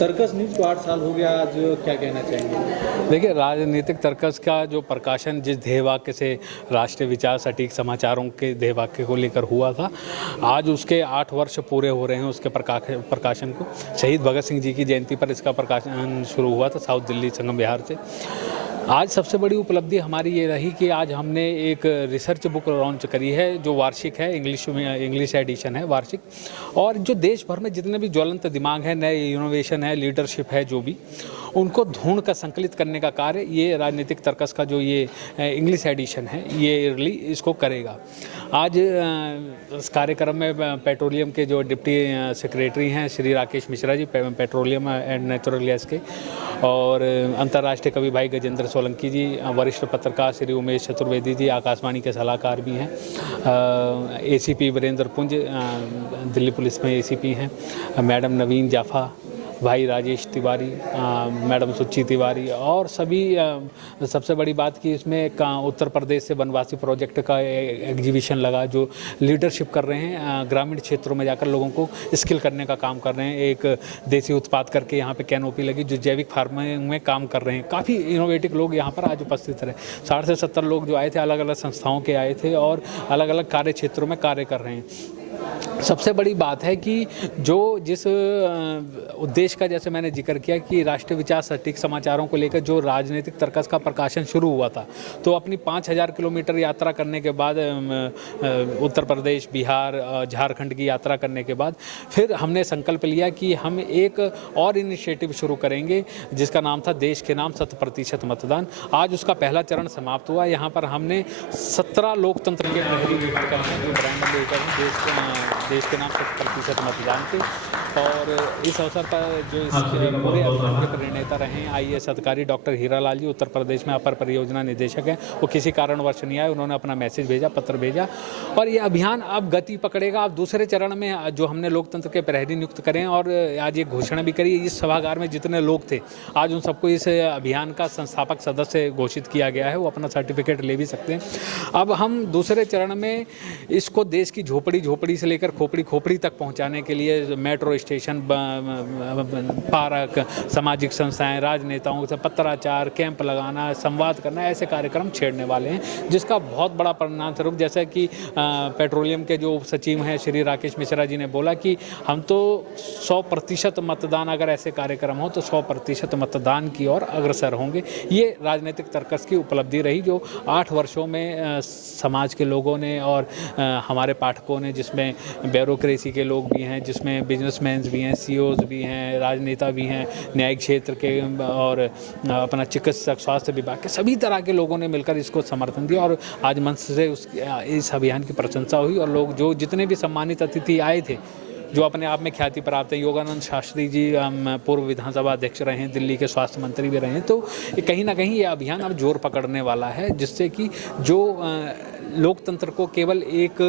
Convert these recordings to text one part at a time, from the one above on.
Tarkash news को 8 साल हो गया, आज क्या कहना चाहेंगे? देखिए, राजनीतिक तर्कस का जो प्रकाशन जिस ध्येय वाक्य से राष्ट्रीय विचार सटीक समाचारों के ध्येय वाक्य को लेकर हुआ था, आज उसके 8 वर्ष पूरे हो रहे हैं उसके प्रकाशन को। शहीद भगत सिंह जी की जयंती पर इसका प्रकाशन शुरू हुआ था साउथ दिल्ली संगम विहार से। आज सबसे बड़ी उपलब्धि हमारी ये रही कि आज हमने एक रिसर्च बुक लॉन्च करी है जो वार्षिक है, इंग्लिश एडिशन है वार्षिक, और जो देश भर में जितने भी ज्वलंत दिमाग है, नए इनोवेशन है, लीडरशिप है, जो भी उनको ढूंढ कर संकलित करने का कार्य ये राजनीतिक तर्कस का जो ये इंग्लिश एडिशन है ये ईयरली इसको करेगा। आज इस कार्यक्रम में पेट्रोलियम के जो डिप्टी सेक्रेटरी हैं Shri Rakesh Mishra ji, petroleum and natural gas के, और अंतर्राष्ट्रीय कवि भाई गजेंद्र सोलंकी जी, वरिष्ठ पत्रकार श्री उमेश चतुर्वेदी जी, आकाशवाणी के सलाहकार भी हैं, एसीपी वीरेंद्र पुंज दिल्ली पुलिस में एसीपी हैं, मैडम नवीन जाफा, भाई राजेश तिवारी, मैडम सुच्ची तिवारी, और सभी सबसे बड़ी बात कि इसमें उत्तर प्रदेश से वनवासी प्रोजेक्ट का एग्जीबिशन लगा जो लीडरशिप कर रहे हैं, ग्रामीण क्षेत्रों में जाकर लोगों को स्किल करने का काम कर रहे हैं। एक देसी उत्पाद करके यहाँ पे कैनोपी लगी जो जैविक फार्मिंग में काम कर रहे हैं। काफ़ी इनोवेटिव लोग यहाँ पर आज उपस्थित रहे। 60 से 70 लोग जो आए थे अलग अलग संस्थाओं के आए थे और अलग अलग कार्य क्षेत्रों में कार्य कर रहे हैं। सबसे बड़ी बात है कि जो जिस उद्देश्य का, जैसे मैंने जिक्र किया कि राष्ट्रीय विचार सटीक समाचारों को लेकर जो राजनीतिक तर्कस का प्रकाशन शुरू हुआ था, तो अपनी 5000 किलोमीटर यात्रा करने के बाद उत्तर प्रदेश, बिहार, झारखंड की यात्रा करने के बाद फिर हमने संकल्प लिया कि हम एक और इनिशिएटिव शुरू करेंगे जिसका नाम था देश के नाम 100% मतदान। आज उसका पहला चरण समाप्त हुआ। यहाँ पर हमने 17 लोकतंत्र के देश के नाम 100% मतदान के, और इस अवसर पर जो इस पूरे अभियान के प्रणेता रहे IAS अधिकारी डॉक्टर हीरालाल जी, उत्तर प्रदेश में अपर परियोजना निदेशक हैं, वो किसी कारणवश नहीं आए, उन्होंने अपना मैसेज भेजा, पत्र भेजा, और ये अभियान अब गति पकड़ेगा। अब दूसरे चरण में जो हमने लोकतंत्र के प्रहरी नियुक्त करें और आज ये घोषणा भी करी, इस सभागार में जितने लोग थे आज उन सबको इस अभियान का संस्थापक सदस्य घोषित किया गया है, वो अपना सर्टिफिकेट ले भी सकते हैं। अब हम दूसरे चरण में इसको देश की झोपड़ी झोपड़ी से लेकर खोपड़ी खोपड़ी तक पहुंचाने के लिए मेट्रो स्टेशन, पार्क, सामाजिक संस्थाएं, राजनेताओं से पत्राचार, कैंप लगाना, संवाद करना, ऐसे कार्यक्रम छेड़ने वाले हैं, जिसका बहुत बड़ा परिणाम स्वरूप, जैसा कि पेट्रोलियम के जो उप सचिव हैं श्री राकेश मिश्रा जी ने बोला कि हम तो 100% मतदान, अगर ऐसे कार्यक्रम हो तो 100% मतदान की ओर अग्रसर होंगे। ये राजनीतिक तर्कस की उपलब्धि रही जो 8 वर्षों में समाज के लोगों ने और हमारे पाठकों ने, जिसमें ब्यूरोक्रेसी के लोग भी हैं, जिसमें बिजनेसमैन भी हैं, CEOs भी हैं, राजनेता भी हैं, न्यायिक क्षेत्र के और अपना चिकित्सक, स्वास्थ्य विभाग के सभी तरह के लोगों ने मिलकर इसको समर्थन दिया, और आज मंच से इस अभियान की प्रशंसा हुई। और लोग जो जितने भी सम्मानित अतिथि आए थे जो अपने आप में ख्याति प्राप्त है, योगानंद शास्त्री जी पूर्व विधानसभा अध्यक्ष रहे हैं, दिल्ली के स्वास्थ्य मंत्री भी रहे हैं, तो कहीं ना कहीं ये अभियान अब जोर पकड़ने वाला है, जिससे कि जो लोकतंत्र को केवल एक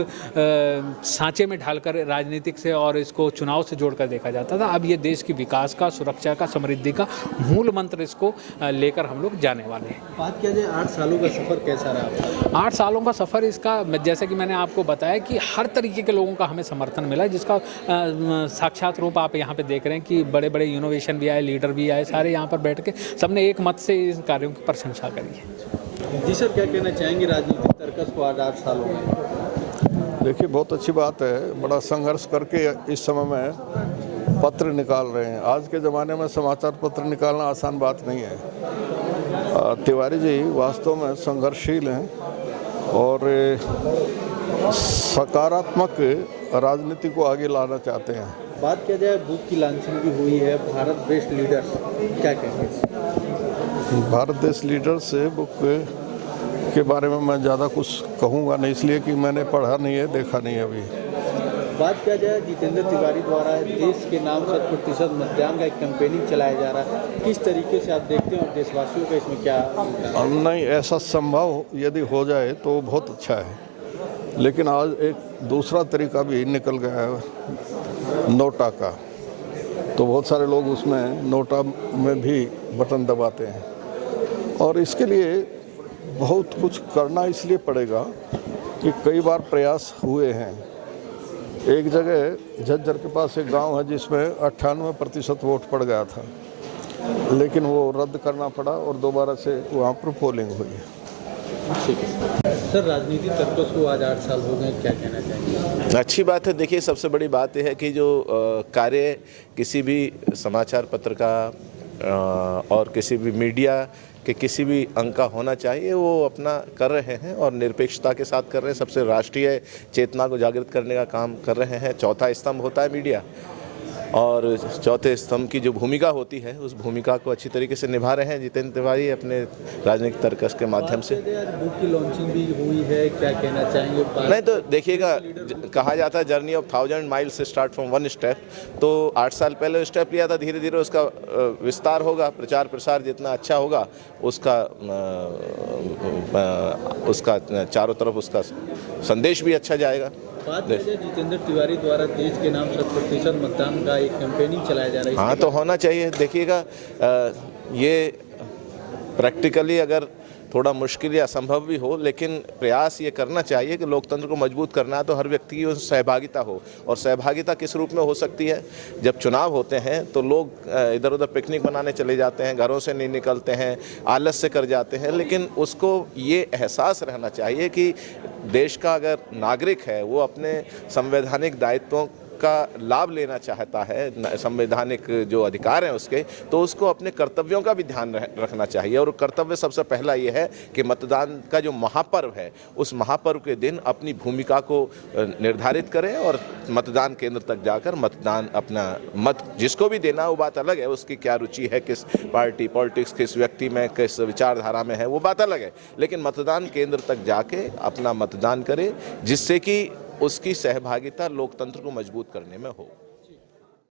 सांचे में ढालकर राजनीतिक से और इसको चुनाव से जोड़कर देखा जाता था, अब ये देश की विकास का, सुरक्षा का, समृद्धि का मूल मंत्र इसको लेकर हम लोग जाने वाले हैं। बात किया जाए 8 सालों का सफ़र कैसा रहा? 8 सालों का सफ़र, इसका जैसे कि मैंने आपको बताया कि हर तरीके के लोगों का हमें समर्थन मिला, जिसका साक्षात रूप आप यहाँ पे देख रहे हैं कि बड़े बड़े इनोवेशन भी आए, लीडर भी आए, सारे यहाँ पर बैठ के सबने एक मत से इस कार्यों की प्रशंसा करी है। जी सर, क्या कहना चाहेंगे राजनीतिक तर्कस को आज 8 सालों में? देखिए, बहुत अच्छी बात है। बड़ा संघर्ष करके इस समय में पत्र निकाल रहे हैं। आज के ज़माने में समाचार पत्र निकालना आसान बात नहीं है। तिवारी जी वास्तव में संघर्षशील हैं और सकारात्मक राजनीति को आगे लाना चाहते हैं। बात किया जाए बुक की लॉन्चिंग भी हुई है, भारत बेस्ट लीडर्स, क्या कहेंगे? भारत देश लीडर्स बुक के बारे में मैं ज़्यादा कुछ कहूँगा नहीं, इसलिए कि मैंने पढ़ा नहीं है, देखा नहीं है अभी। बात किया जाए जितेंद्र तिवारी द्वारा देश के नाम 100% मतदान का एक कैंपेनिंग चलाया जा रहा है, किस तरीके से आप देखते हैं और देशवासियों का इसमें क्या? नहीं, ऐसा संभव यदि हो जाए तो बहुत अच्छा है, लेकिन आज एक दूसरा तरीका भी निकल गया है नोटा का, तो बहुत सारे लोग उसमें नोटा में भी बटन दबाते हैं, और इसके लिए बहुत कुछ करना इसलिए पड़ेगा कि कई बार प्रयास हुए हैं, एक जगह झज्जर के पास एक गांव है जिसमें 98% वोट पड़ गया था, लेकिन वो रद्द करना पड़ा और दोबारा से वहाँ पर पोलिंग हुई। ठीक है सर, राजनीति तर्कस को आज 8 साल हो गए, क्या कहना चाहेंगे? अच्छी बात है। देखिए, सबसे बड़ी बात यह है कि जो कार्य किसी भी समाचार पत्र का और किसी भी मीडिया के किसी भी अंग का होना चाहिए वो अपना कर रहे हैं और निरपेक्षता के साथ कर रहे हैं। सबसे राष्ट्रीय चेतना को जागृत करने का काम कर रहे हैं। चौथा स्तंभ होता है मीडिया, और चौथे स्तंभ की जो भूमिका होती है उस भूमिका को अच्छी तरीके से निभा रहे हैं जितेंद्र तिवारी अपने राजनीतिक तर्कस के माध्यम से। आज बुक की लॉन्चिंग भी हुई है, क्या कहना चाहेंगे? नहीं तो देखिएगा, कहा जाता है जर्नी ऑफ 1000 माइल्स से स्टार्ट फ्रॉम वन स्टेप। तो 8 साल पहले स्टेप लिया था, धीरे धीरे उसका विस्तार होगा, प्रचार प्रसार जितना अच्छा होगा उसका चारों तरफ उसका संदेश भी अच्छा जाएगा। बात है जितेंद्र तिवारी द्वारा देश के नाम 100% मतदान का एक कैंपेनिंग चलाया जा रहा है। हाँ, तो होना चाहिए। देखिएगा, ये प्रैक्टिकली अगर थोड़ा मुश्किल या असंभव भी हो, लेकिन प्रयास ये करना चाहिए कि लोकतंत्र को मजबूत करना है तो हर व्यक्ति की सहभागिता हो। और सहभागिता किस रूप में हो सकती है? जब चुनाव होते हैं तो लोग इधर उधर पिकनिक मनाने चले जाते हैं, घरों से नहीं निकलते हैं, आलस से कर जाते हैं, लेकिन उसको ये एहसास रहना चाहिए कि देश का अगर नागरिक है वो अपने संवैधानिक दायित्वों का लाभ लेना चाहता है, संवैधानिक जो अधिकार हैं उसके, तो उसको अपने कर्तव्यों का भी ध्यान रखना चाहिए। और कर्तव्य सबसे पहला ये है कि मतदान का जो महापर्व है उस महापर्व के दिन अपनी भूमिका को निर्धारित करें और मतदान केंद्र तक जाकर मतदान अपना मत जिसको भी देना वो बात अलग है, उसकी क्या रुचि है, किस पार्टी पॉलिटिक्स किस व्यक्ति में किस विचारधारा में है वो बात अलग है, लेकिन मतदान केंद्र तक जाके अपना मतदान करें जिससे कि उसकी सहभागिता लोकतंत्र को मजबूत करने में हो।